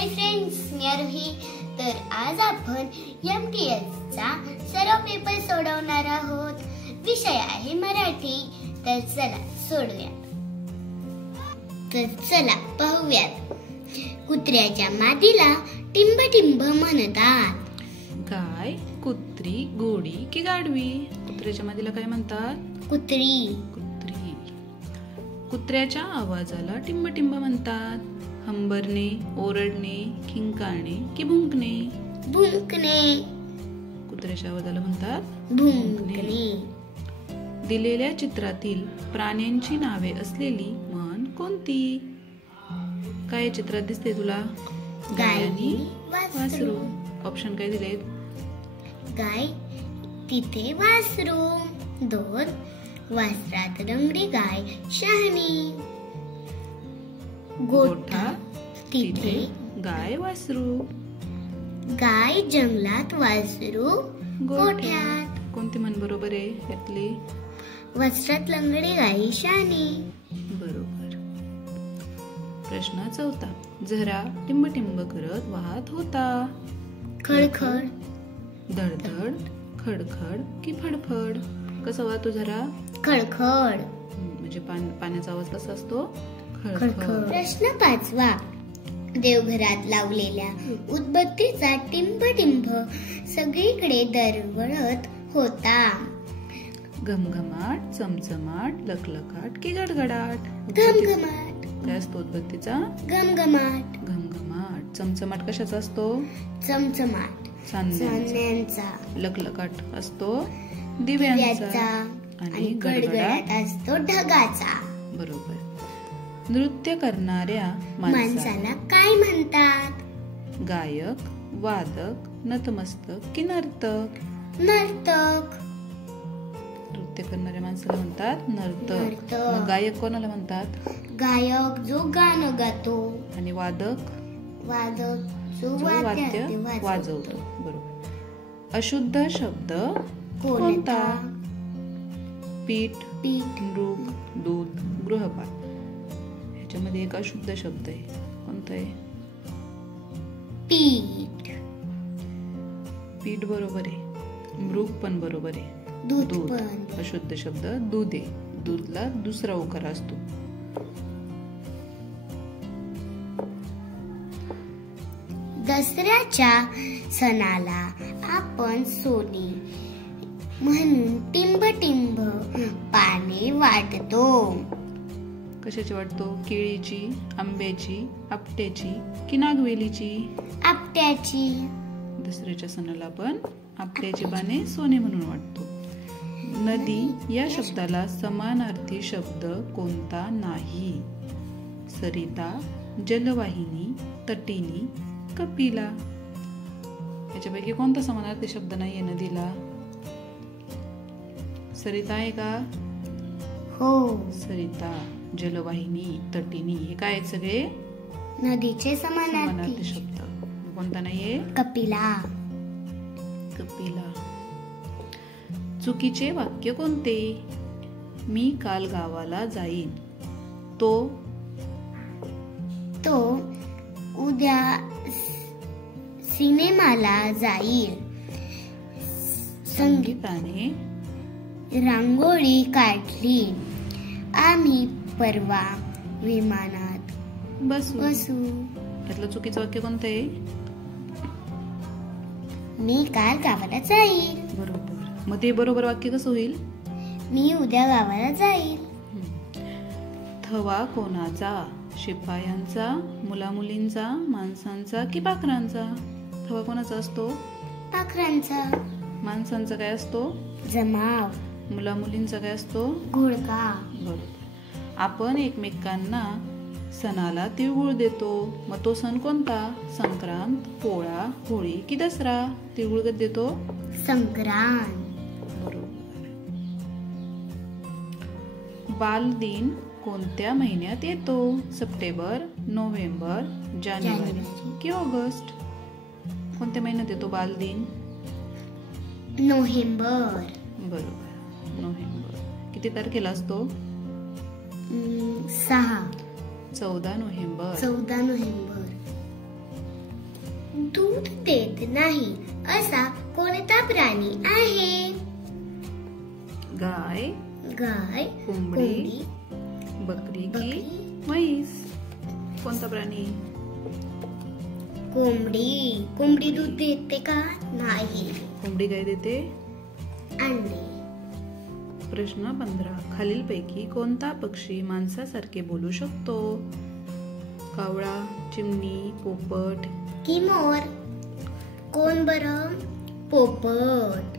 Hi friends, मी आरोही. तर आज आपण MTS चा सर्व पेपर सोडवणार आहोत. विषय आहे मराठी. तर चला सोडूया. तर चला पाहूयात. कुत्र्याच्या मादीला टिंब टिंब म्हणतात. गाय, कुत्री, घोडी की गाढवी? कुत्र्याच्या मादीला काय म्हणतात? कुत्री. कुत्री. कुत्र्याच्या आवाजाला टिंब टिंब म्हणतात. हंबरणे, ओरडणे, किंकाळणे की भुंकणे? भुंकणे. कुत्र्याच्या आवाजाला म्हणतात भुंकणे. दिलेल्या चित्रातील प्राण्यांची नावे असलेली म्हण कोणती? काय चित्रात दिसते तुला? गाय आणि वासरू. ऑप्शन काय दिलेत? गाय, तिथे वासरू. 2. वासरात रंगडी गाय शहाणी. गोठा, तिथे गाय वासरू. गाय जंगलात, वासरू गोठ्यात. कोणती म्हण बरोबर आहे यातली? वासरात रंगडी गाय शहाणी. बरोबर. प्रश्न 4. झरा टिंब टिंब करत वाहत होता. खडखड. धडधड, खडखड की फडफड? कसा वाहतो झरा? खडखड. म्हणजे पाण्याचा आवाज कसा असतो? खडखड. प्रश्न 5. देवघरात लावलेल्या उदबत्तीचा टिंब टिंब सगळीकडे दरवळत होता. घमघमाट, चमचमाट, लखलखाट की गडगडाट? घमघमाट. काय असतो उदबत्तीचा? घमघमाट. घमघमाट. चमचमाट कशाचा असतो? चमचमाट चांदण्यांचा. लखलखाट असतो दिव्यांचा. आणि गडगडाट असतो ढगाचा. बरोबर. नृत्य करणाऱ्या माणसाला काय म्हणतात? गायक, वादक, नतमस्तक की नर्तक? नर्तक. नृत्य करणाऱ्या माणसाला म्हणतात नर्तक. मग गायक कोणाला म्हणतात? गायक जो गाणं गातो. आणि वादक? वादक जो वाद्य वाजवतो. बरोबर. अशुद्ध शब्द कोणता? पीठ, मृग, दूध, गृहपाठ. ह्याच्यामध्ये एक अशुद्ध शब्द आहे. कोणता आहे? पीठ. पीठ बरोबर आहे. मृग पण बरोबर आहे. दूध. अशुद्ध शब्द दूध आहे. दूधला दुसरा उकार असतो. दसऱ्याच्या सणाला आपण सोने म्हणून टिंब टिंब पाने वाटतो. कशाची वाटतो? केळीची, आंब्याची, आपट्याची की नागवेलीची? आपट्याची. दसऱ्याच्या सणाला आपण आपट्याची पाने सोने म्हणून वाटतो. नदी या शब्दाला समानार्थी शब्द कोणता नाही? सरिता, जलवाहिनी, तटिनी, कपिला. याच्यापैकी कोणता समानार्थी शब्द नाहीये नदीला? सरिता आहे का? हो. सरिता, जलवाहिनी, तटिनी हे काय आहेत? सगळे नदीचे समानार्थी शब्द. कोणता नाहीये? कपिला. कपिला. चुकीचे वाक्य कोणते? मी काल गावाला जाईन. तो उद्या सिनेमाला जाईल. संगीताने रांगोळी काढली. आम्ही परवा विमानात बसू. यातलं चुकीचं वाक्य कोणतं आहे? मी काल गावाला जाईल. बरोबर. मग ते बरोबर वाक्य कसं होईल? मी उद्या गावाला जाईल. थवा कोणाचा? शिपायांचा, मुलामुलींचा, माणसांचा की पाखरांचा? थवा कोणाचा असतो? पाखरांचा. माणसांचा काय असतो? जमाव. मुलामुलींचा काय असतो? घोळका. बरोबर. आपण एकमेकांना सणाला तिळगुळ देतो. मग तो सण कोणता? संक्रांत, पोळा, होळी की दसरा? तिळगुळ कधी देतो? संक्रांत. बरोबर. बालदिन कोणत्या महिन्यात येतो? सप्टेंबर, नोव्हेंबर, जानेवारी की ऑगस्ट? कोणत्या महिन्यात येतो बालदिन? नोव्हेंबर. बरोबर. नोव्हेंबर. किती तारखेला असतो? 6. 14 नोव्हेंबर. 14 नोव्हेंबर. दूध देत नाही असा कोणता प्राणी आहे? गाय, गाय, कोंबडी, बकरी की म्हैस? कोणता प्राणी? कोंबडी. कोंबडी दूध देते का? नाही. कोंबडी काय देते? अंडे. प्रश्न 15. खालीलपैकी कोणता पक्षी माणसासारखे बोलू शकतो? कावळा, चिमणी, पोपट की मोर? कोण बरं? पोपट.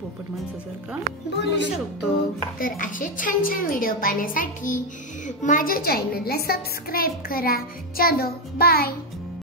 पोपट माणसासारखा बोलू शकतो. तर असे छान छान व्हिडिओ पाहण्यासाठी माझ्या चॅनलला सबस्क्राईब करा. चलो बाय.